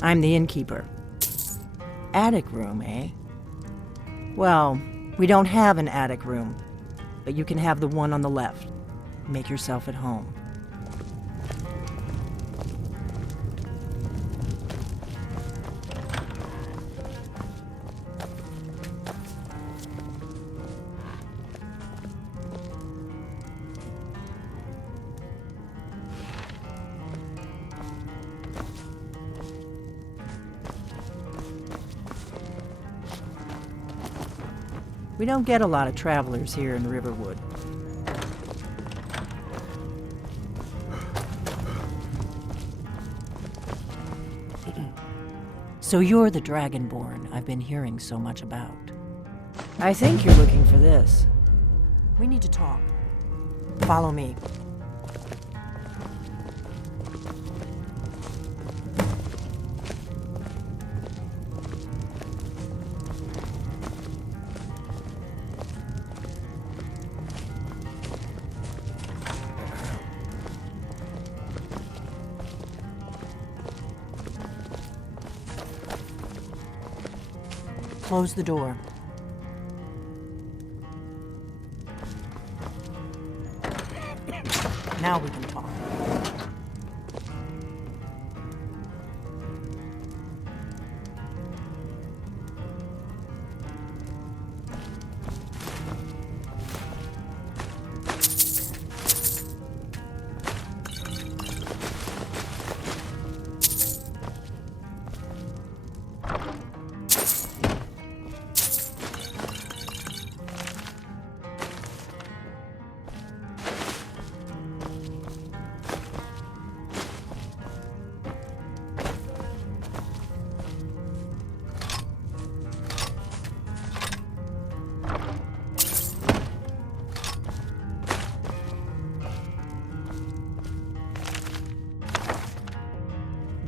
I'm the innkeeper. Attic room, eh? Well, we don't have an attic room, but you can have the one on the left. Make yourself at home. We don't get a lot of travelers here in Riverwood. So you're the Dragonborn I've been hearing so much about. I think you're looking for this. We need to talk. Follow me. Close the door. Now we can talk.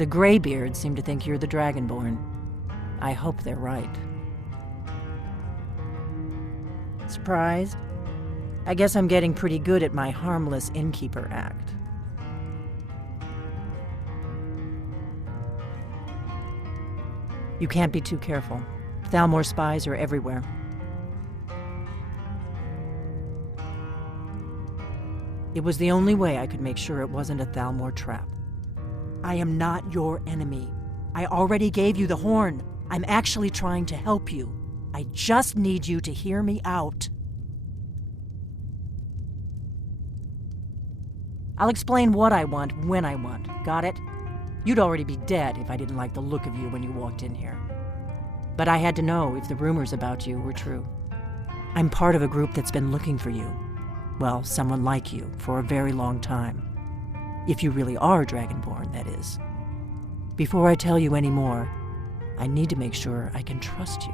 The Greybeards seem to think you're the Dragonborn. I hope they're right. Surprised? I guess I'm getting pretty good at my harmless innkeeper act. You can't be too careful. Thalmor spies are everywhere. It was the only way I could make sure it wasn't a Thalmor trap. I am not your enemy. I already gave you the horn. I'm actually trying to help you. I just need you to hear me out. I'll explain what I want when I want. Got it? You'd already be dead if I didn't like the look of you when you walked in here. But I had to know if the rumors about you were true. I'm part of a group that's been looking for you. Well, someone like you, for a very long time. If you really are Dragonborn, that is. Before I tell you any more, I need to make sure I can trust you.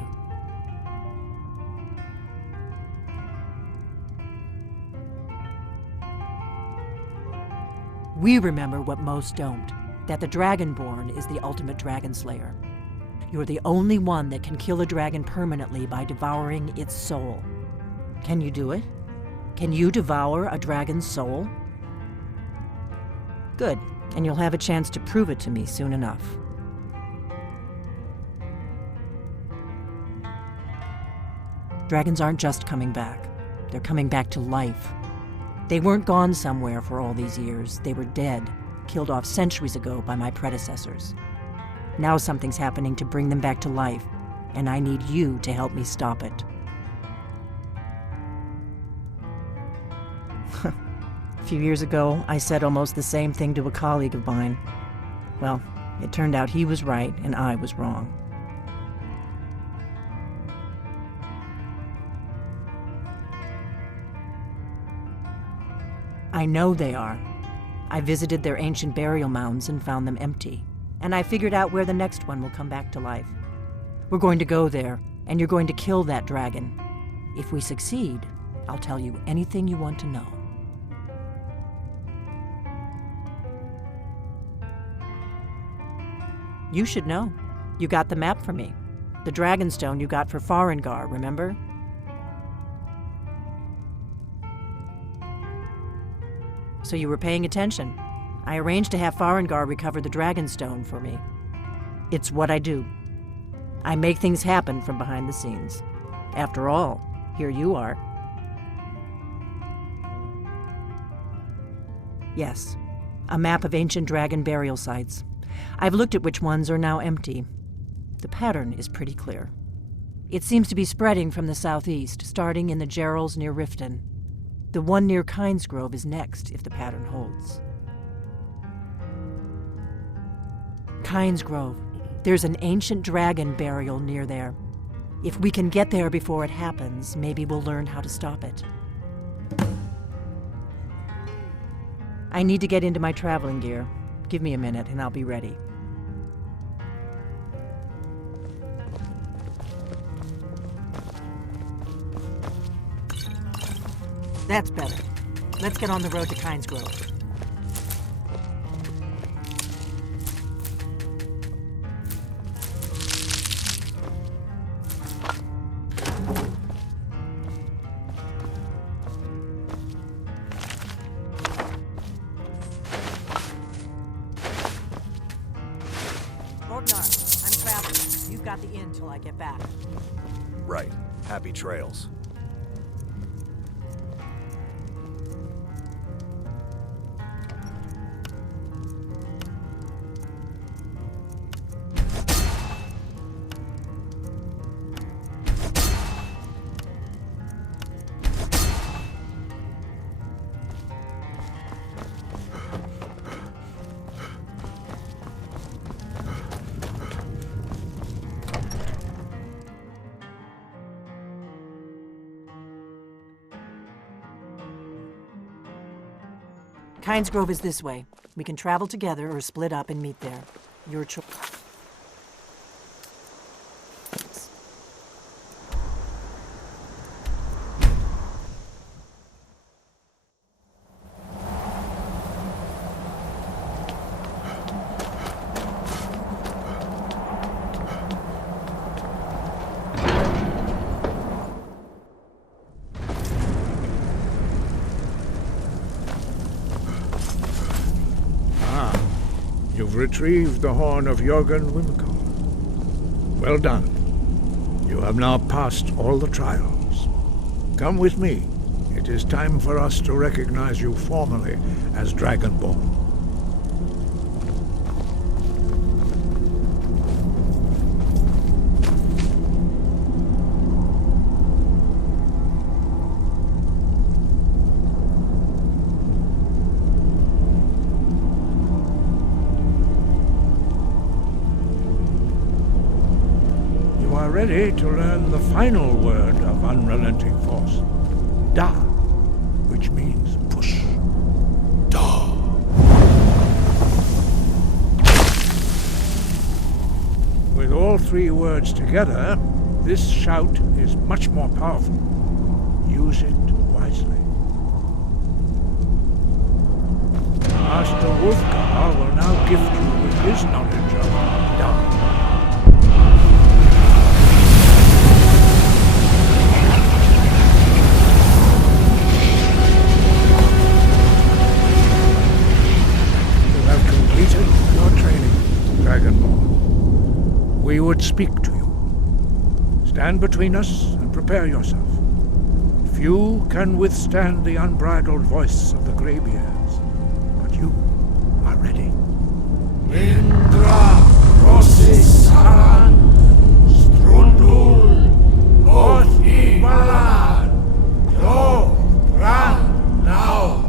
We remember what most don't, that the Dragonborn is the ultimate dragon slayer. You're the only one that can kill a dragon permanently by devouring its soul. Can you do it? Can you devour a dragon's soul? Good, and you'll have a chance to prove it to me soon enough. Dragons aren't just coming back. They're coming back to life. They weren't gone somewhere for all these years. They were dead, killed off centuries ago by my predecessors. Now something's happening to bring them back to life, and I need you to help me stop it. A few years ago, I said almost the same thing to a colleague of mine. Well, it turned out he was right and I was wrong. I know they are. I visited their ancient burial mounds and found them empty. And I figured out where the next one will come back to life. We're going to go there, and you're going to kill that dragon. If we succeed, I'll tell you anything you want to know. You should know. You got the map for me. The Dragonstone you got for Farengar, remember? So you were paying attention. I arranged to have Farengar recover the Dragonstone for me. It's what I do. I make things happen from behind the scenes. After all, here you are. Yes, a map of ancient dragon burial sites. I've looked at which ones are now empty. The pattern is pretty clear. It seems to be spreading from the southeast, starting in the Gerals near Riften. The one near Kynesgrove is next, if the pattern holds. Kynesgrove. There's an ancient dragon burial near there. If we can get there before it happens, maybe we'll learn how to stop it. I need to get into my traveling gear. Give me a minute and I'll be ready. That's better. Let's get on the road to Kynesgrove. I'm traveling. You've got the inn till I get back. Right. Happy trails. Kynesgrove is this way. We can travel together or split up and meet there. Your choice. You've retrieved the horn of Jorgen Wimco. Well done. You have now passed all the trials. Come with me. It is time for us to recognize you formally as Dragonborn. Ready to learn the final word of unrelenting force. Da, which means push. Da. With all three words together, this shout is much more powerful. Use it wisely. Master Wolfgar will now gift you with his knowledge of Da. Dragonborn. We would speak to you. Stand between us and prepare yourself. Few can withstand the unbridled voice of the Greybeards, but you are ready. Indra Rosisaran Strundul Othi Malan Do Ran Now.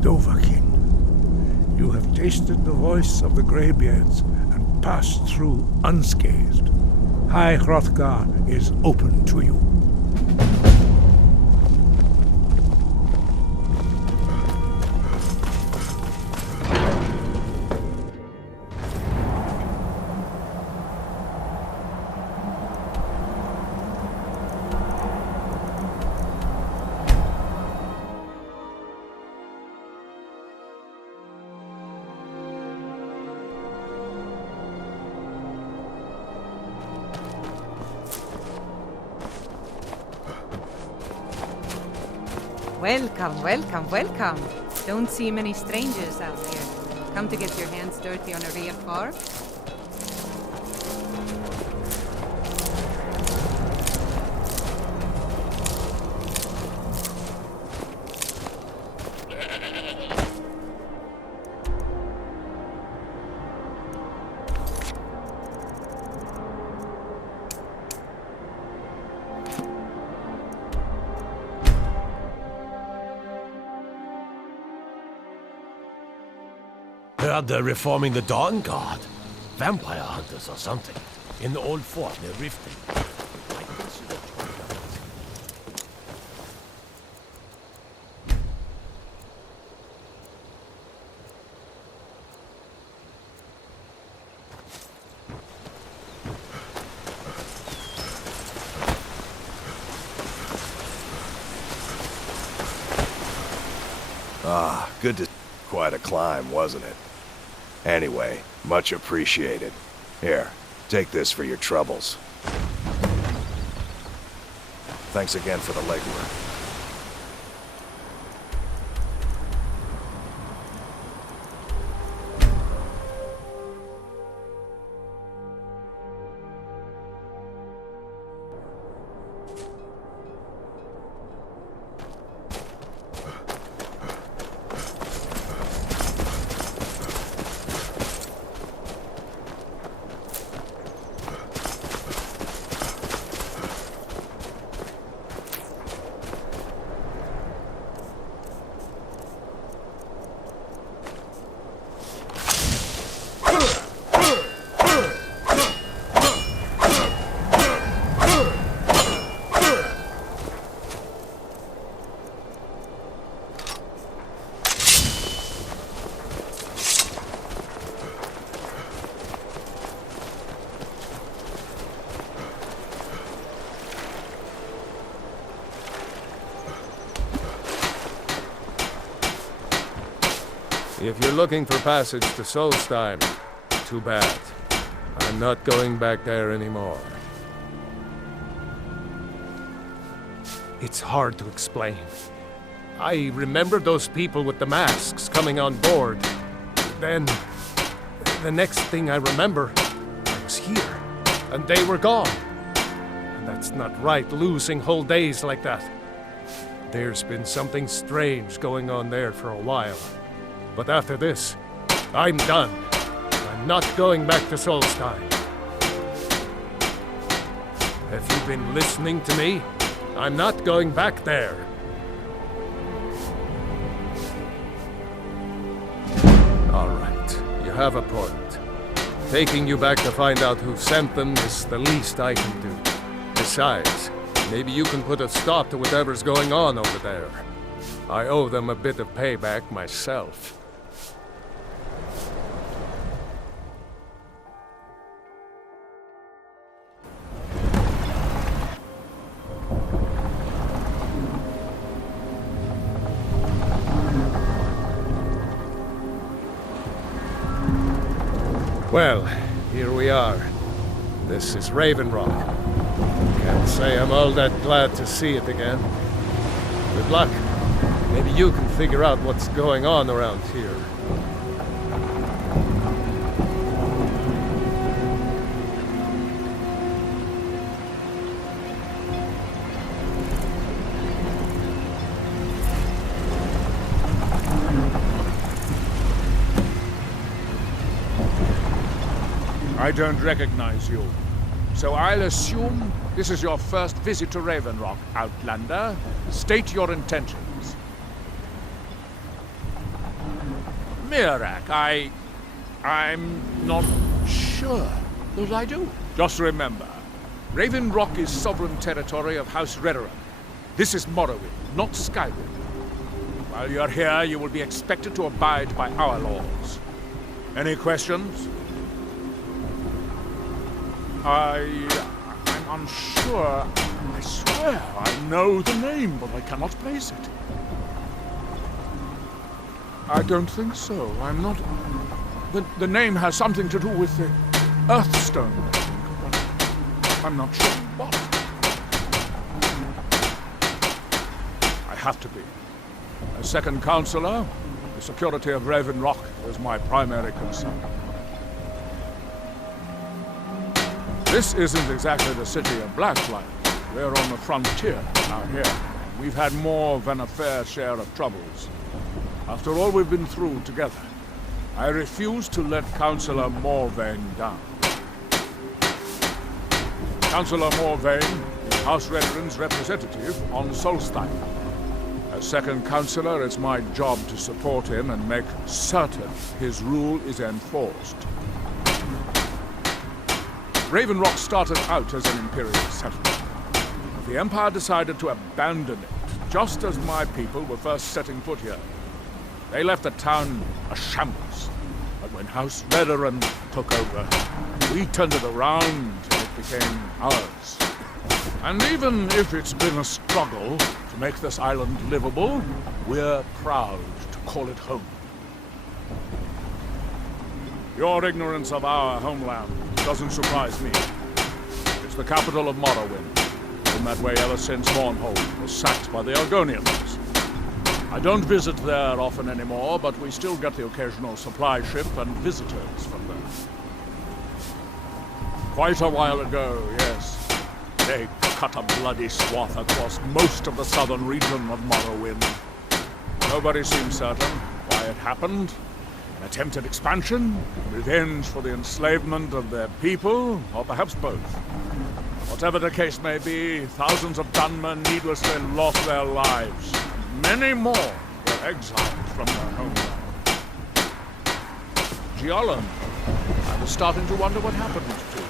Dovahkiin, you have tasted the voice of the Greybeards and passed through unscathed. High Hrothgar is open to you. Welcome, welcome, welcome. Don't see many strangers out here. Come to get your hands dirty on a real car? Heard they're reforming the Dawn Guard. Vampire hunters or something. In the old fort near Riften. I consider joining them. Ah, good to... Quite a climb, wasn't it? Anyway, much appreciated. Here, take this for your troubles. Thanks again for the legwork. If you're looking for passage to Solstheim, too bad. I'm not going back there anymore. It's hard to explain. I remember those people with the masks coming on board. Then, the next thing I remember, I was here, and they were gone. And that's not right, losing whole days like that. There's been something strange going on there for a while. But after this, I'm done. I'm not going back to Solstheim. Have you been listening to me? I'm not going back there. All right, you have a point. Taking you back to find out who sent them is the least I can do. Besides, maybe you can put a stop to whatever's going on over there. I owe them a bit of payback myself. Well, here we are. This is Raven Rock. Can't say I'm all that glad to see it again. Good luck. Maybe you can figure out what's going on around here. I don't recognize you. So I'll assume this is your first visit to Raven Rock, Outlander. State your intentions. Mirak, I'm not sure that I do. Just remember, Raven Rock is sovereign territory of House Redoran. This is Morrowind, not Skyrim. While you're here, you will be expected to abide by our laws. Any questions? I'm unsure. I swear I know the name, but I cannot place it. I don't think so. I'm not... The name has something to do with the Earthstone, I think, but I'm not sure what. I have to be. As second counselor, the security of Raven Rock is my primary concern. This isn't exactly the city of Blacklight. We're on the frontier out here. We've had more than a fair share of troubles. After all we've been through together, I refuse to let Councillor Morvain down. Councillor Morvain is House Redrun's representative on Solstein. As second councillor, it's my job to support him and make certain his rule is enforced. Raven Rock started out as an Imperial settlement. The Empire decided to abandon it, just as my people were first setting foot here. They left the town a shambles. But when House Redrun took over, we turned it around and it became ours. And even if it's been a struggle to make this island livable, we're proud to call it home. Your ignorance of our homeland doesn't surprise me. It's the capital of Morrowind. Been that way ever since Mournhold was sacked by the Argonians. I don't visit there often anymore, but we still get the occasional supply ship and visitors from there. Quite a while ago, yes. They cut a bloody swath across most of the southern region of Morrowind. Nobody seems certain why it happened. An attempted expansion, revenge for the enslavement of their people, or perhaps both. Whatever the case may be, thousands of gunmen needlessly lost their lives. Many more were exiled from their homeland. Giallan, I was starting to wonder what happened to him.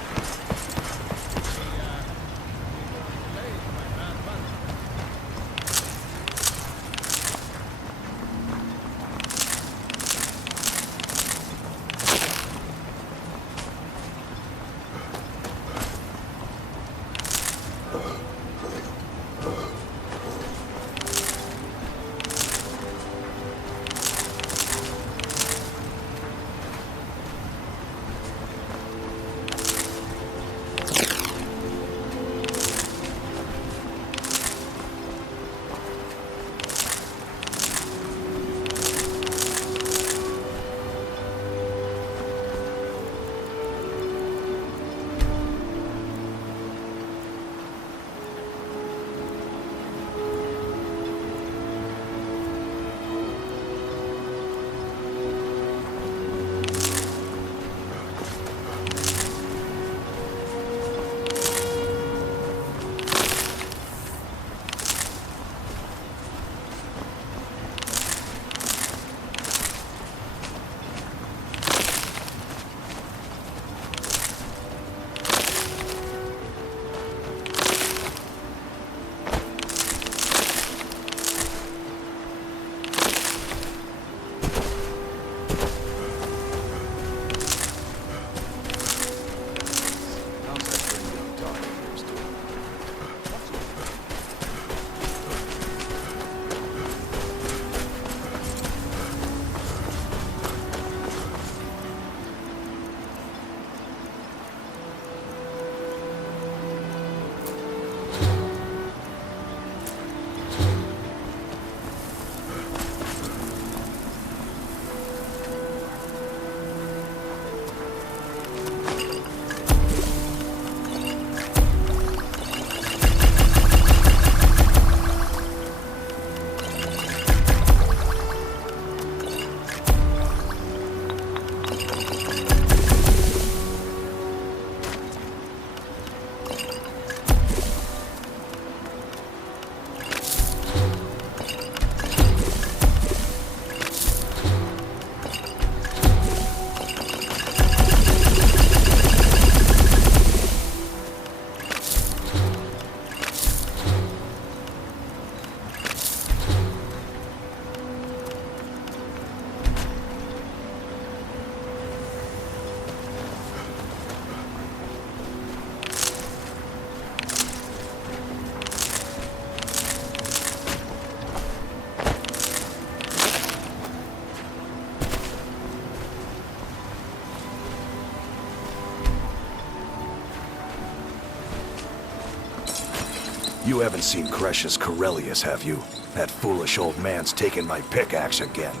You haven't seen Cresius Corellius, have you? That foolish old man's taken my pickaxe again.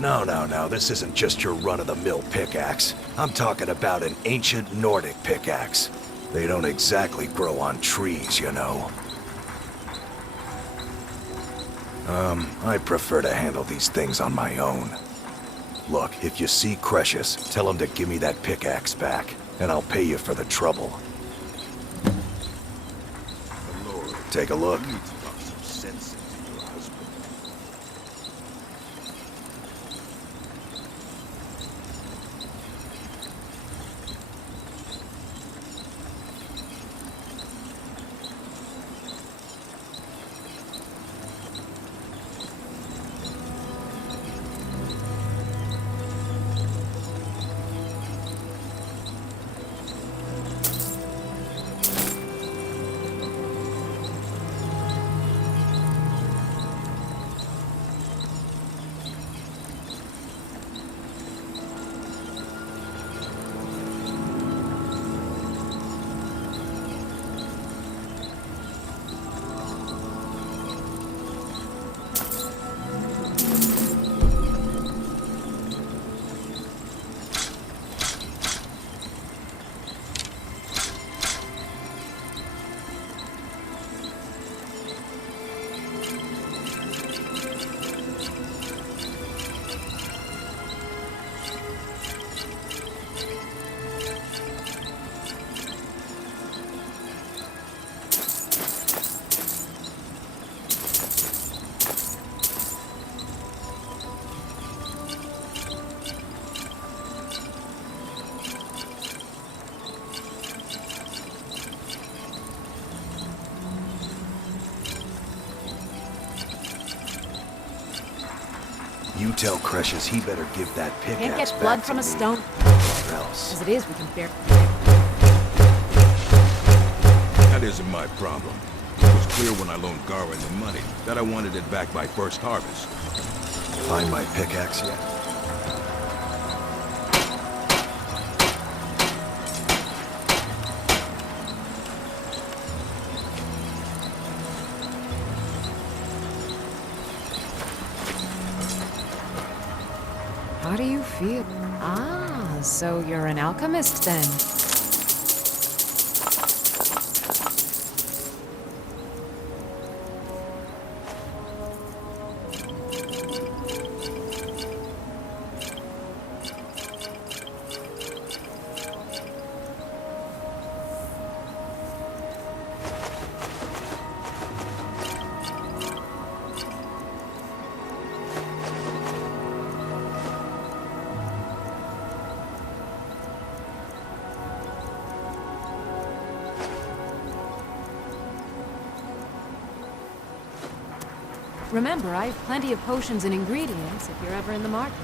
No, this isn't just your run-of-the-mill pickaxe. I'm talking about an ancient Nordic pickaxe. They don't exactly grow on trees, you know. I prefer to handle these things on my own. Look, if you see Cretius, tell him to give me that pickaxe back, and I'll pay you for the trouble. Take a look. You tell Cretius he better give that pickaxe Can't get back blood to from a me, stone. or else. As it is, we can bear. That isn't my problem. It was clear when I loaned Garwin the money that I wanted it back by first harvest. Find my pickaxe yet? How do you feel? Ah, so you're an alchemist then. Remember, I have plenty of potions and ingredients if you're ever in the market.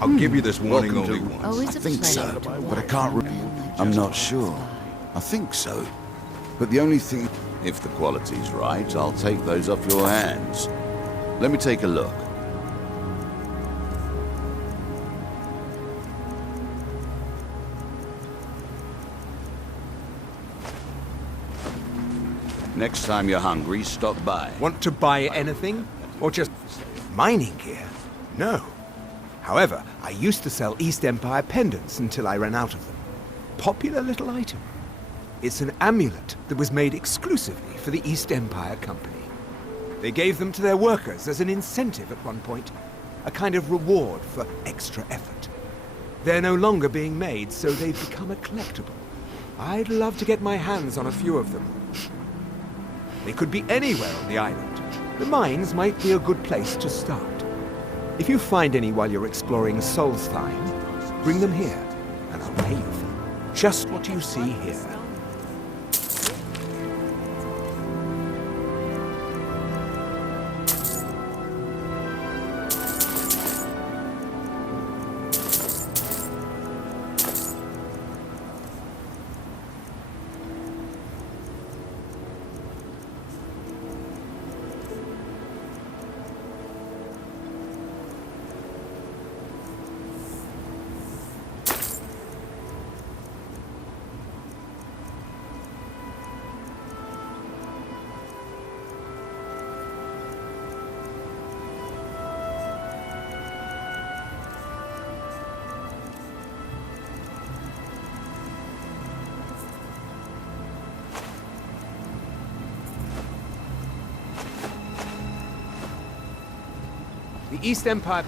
I'll give you this warning Welcome only to- once. Always I a think pleasure. so, but I can't I'm not sure. I think so. But the only thing... If the quality's right, I'll take those off your hands. Let me take a look. Next time you're hungry, stop by. Want to buy anything? Or just mining gear? No. However, I used to sell East Empire pendants until I ran out of them. Popular little item. It's an amulet that was made exclusively for the East Empire Company. They gave them to their workers as an incentive at one point, a kind of reward for extra effort. They're no longer being made, so they've become a collectible. I'd love to get my hands on a few of them. They could be anywhere on the island. The mines might be a good place to start. If you find any while you're exploring Solstheim, bring them here, and I'll pay you for them. Just what you see here. East Empire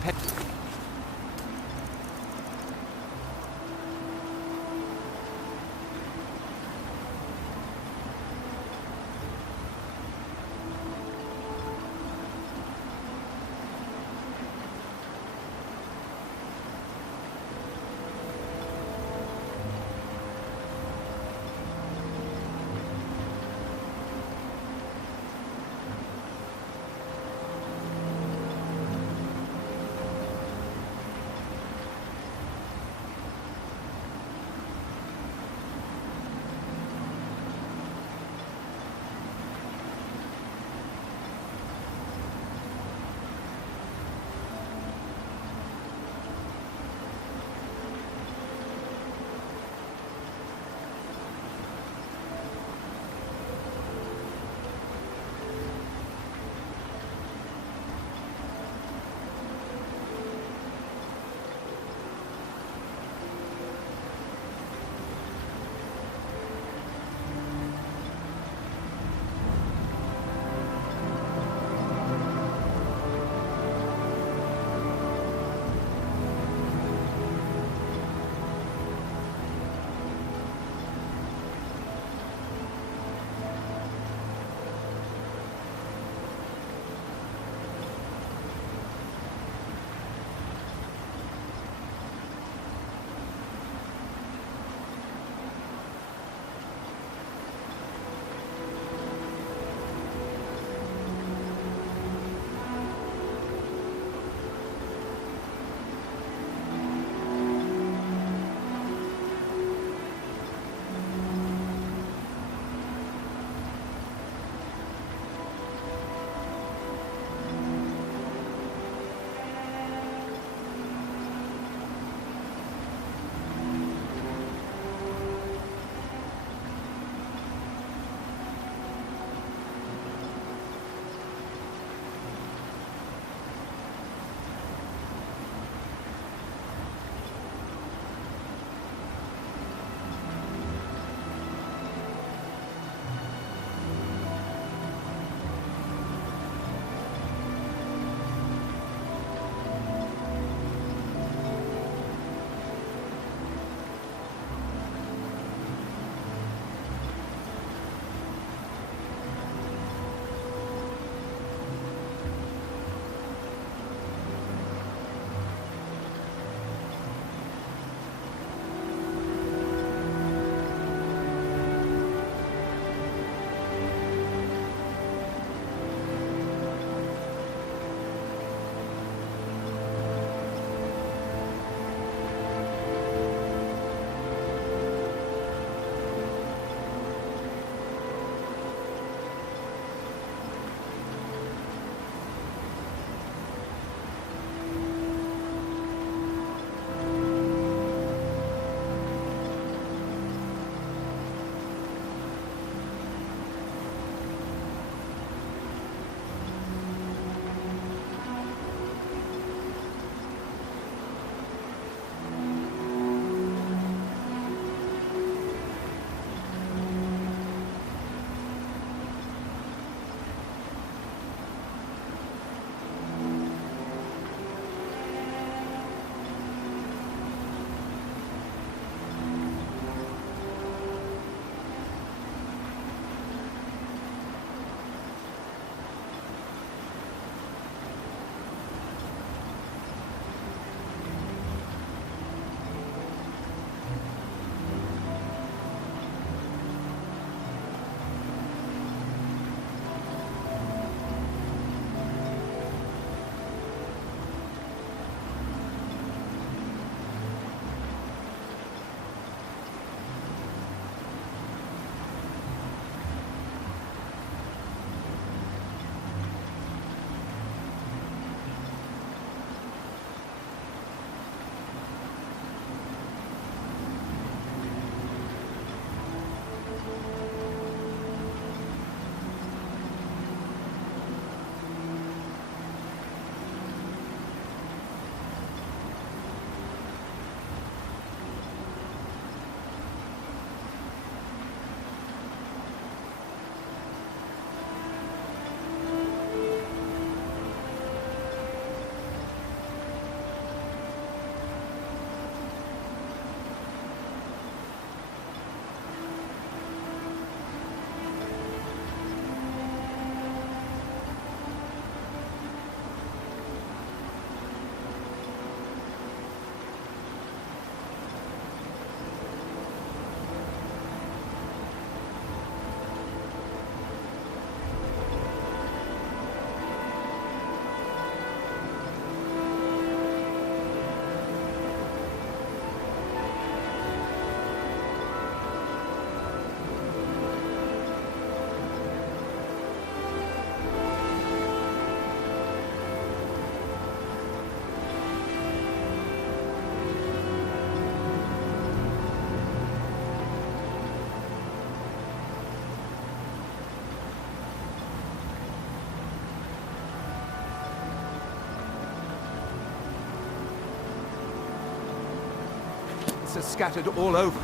are scattered all over,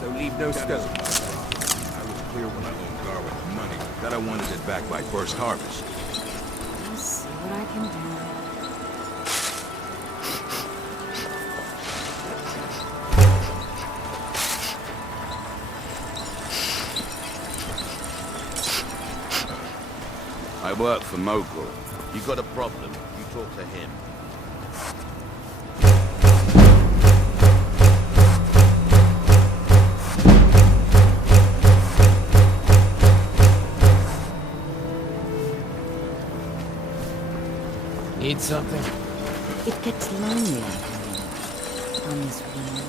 so leave no stone. I was clear when I loaned Garwin the money that I wanted it back by first harvest. I'll see what I can do. I work for Mogul. You got a problem, you talk to him. Need something? It gets lonely out here on this road.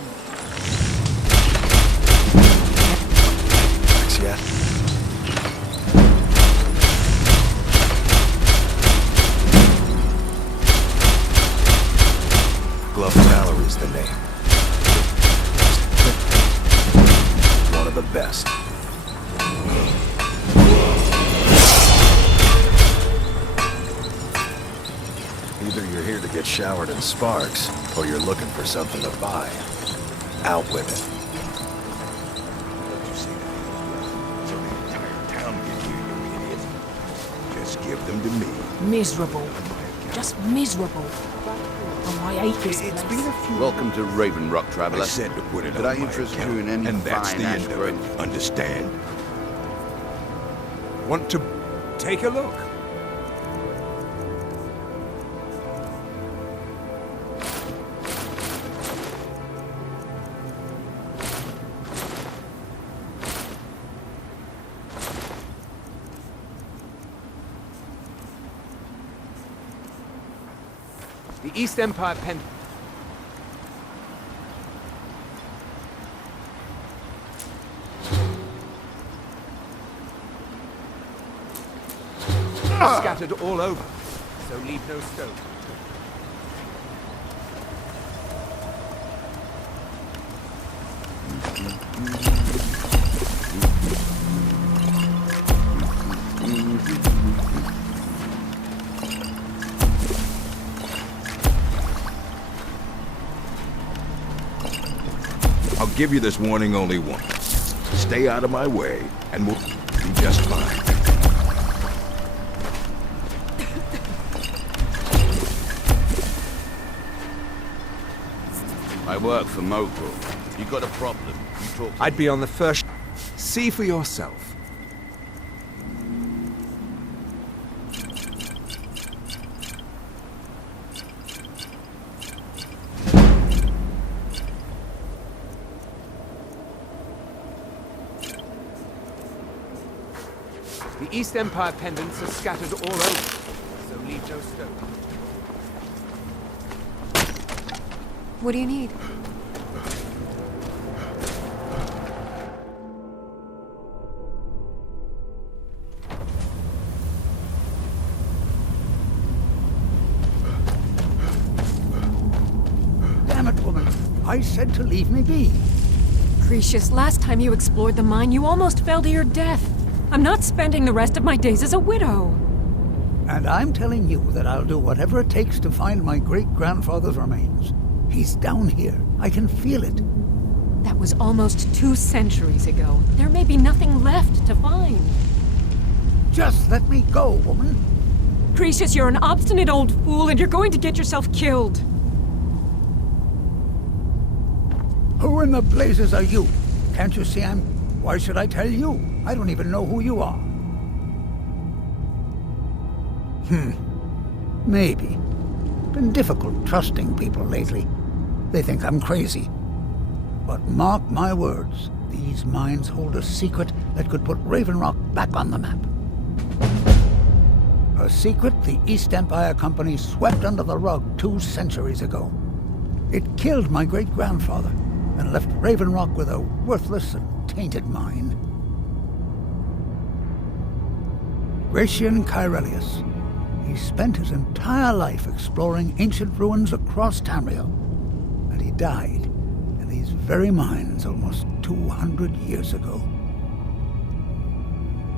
Thanks yet? Glove Gallery's the name. One of the best. Either you're here to get showered in sparks, or you're looking for something to buy. Out with it. Let you see that. So the entire town can hear you, idiot. Just give them to me. Miserable. Just miserable. Oh, I hate this It's place. been a few... Welcome to Raven Rock, Traveler. I said to put it Did on I my interest account, you in any and that's fine the end of growth? it. Understand? Want to take a look? The East Empire Pen... scattered all over, so leave no stone. I'll give you this warning only once. Stay out of my way, and we'll be just fine. I work for Mogul. You got a problem, you talk to I'd me. be on the first... See for yourself. The East Empire pendants are scattered all over, so leave no stone. What do you need? Damn it, woman. I said to leave me be. Cretius, last time you explored the mine, you almost fell to your death. I'm not spending the rest of my days as a widow. And I'm telling you that I'll do whatever it takes to find my great-grandfather's remains. He's down here. I can feel it. That was almost 2 centuries ago. There may be nothing left to find. Just let me go, woman. Cretius, you're an obstinate old fool, and you're going to get yourself killed. Who in the blazes are you? Can't you see I'm... Why should I tell you? I don't even know who you are. Maybe. Been difficult trusting people lately. They think I'm crazy. But mark my words, these mines hold a secret that could put Raven Rock back on the map. A secret the East Empire Company swept under the rug 2 centuries ago. It killed my great-grandfather and left Raven Rock with a worthless and tainted mine. Gratian Kyrelius. He spent his entire life exploring ancient ruins across Tamriel, and he died in these very mines almost 200 years ago.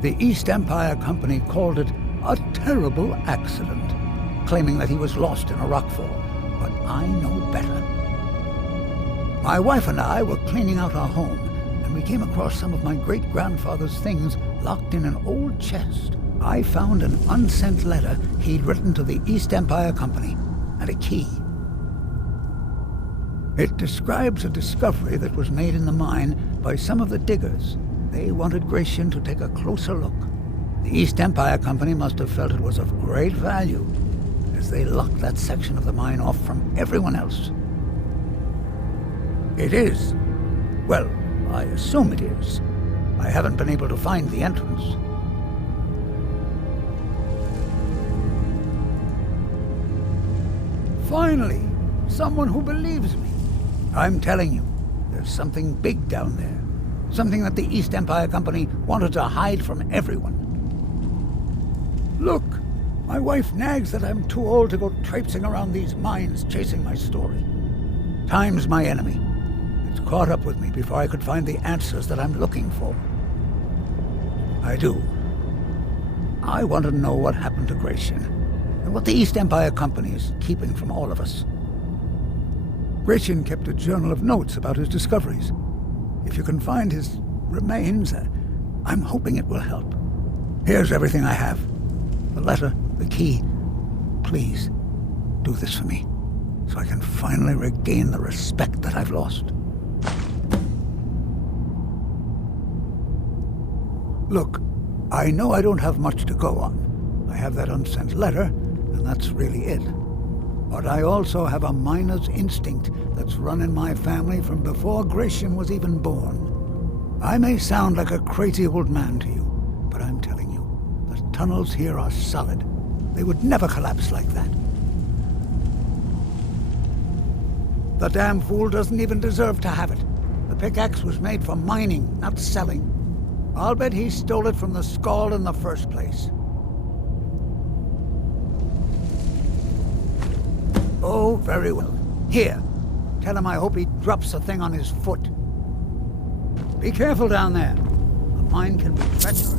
The East Empire Company called it a terrible accident, claiming that he was lost in a rockfall, but I know better. My wife and I were cleaning out our home, and we came across some of my great-grandfather's things locked in an old chest. I found an unsent letter he'd written to the East Empire Company, and a key. It describes a discovery that was made in the mine by some of the diggers. They wanted Gratian to take a closer look. The East Empire Company must have felt it was of great value, as they locked that section of the mine off from everyone else. It is. Well, I assume it is. I haven't been able to find the entrance. Finally, someone who believes me. I'm telling you, there's something big down there. Something that the East Empire Company wanted to hide from everyone. Look, my wife nags that I'm too old to go traipsing around these mines chasing my story. Time's my enemy. It's caught up with me before I could find the answers that I'm looking for. I do. I want to know what happened to Gratian, and what the East Empire Company is keeping from all of us. Gratian kept a journal of notes about his discoveries. If you can find his remains, I'm hoping it will help. Here's everything I have. The letter, the key. Please, do this for me, so I can finally regain the respect that I've lost. Look, I know I don't have much to go on. I have that unsent letter, and that's really it. But I also have a miner's instinct that's run in my family from before Gratian was even born. I may sound like a crazy old man to you, but I'm telling you, the tunnels here are solid. They would never collapse like that. The damn fool doesn't even deserve to have it. The pickaxe was made for mining, not selling. I'll bet he stole it from the Skald in the first place. Oh, very well. Here, tell him I hope he drops the thing on his foot. Be careful down there. The mine can be treacherous.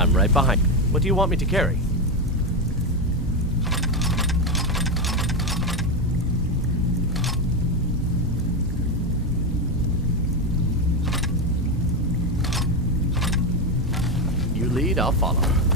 I'm right behind. What do you want me to carry? You lead, I'll follow.